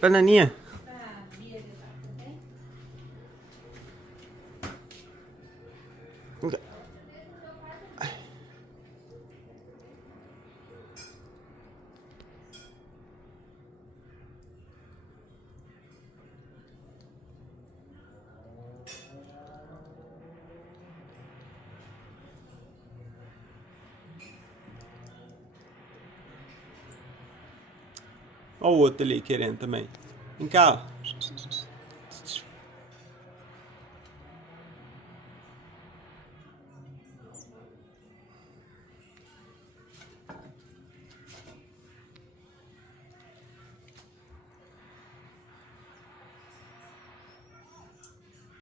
Bananinha. Pra Bia levar também? Olha o outro ali querendo também. Vem cá, ó.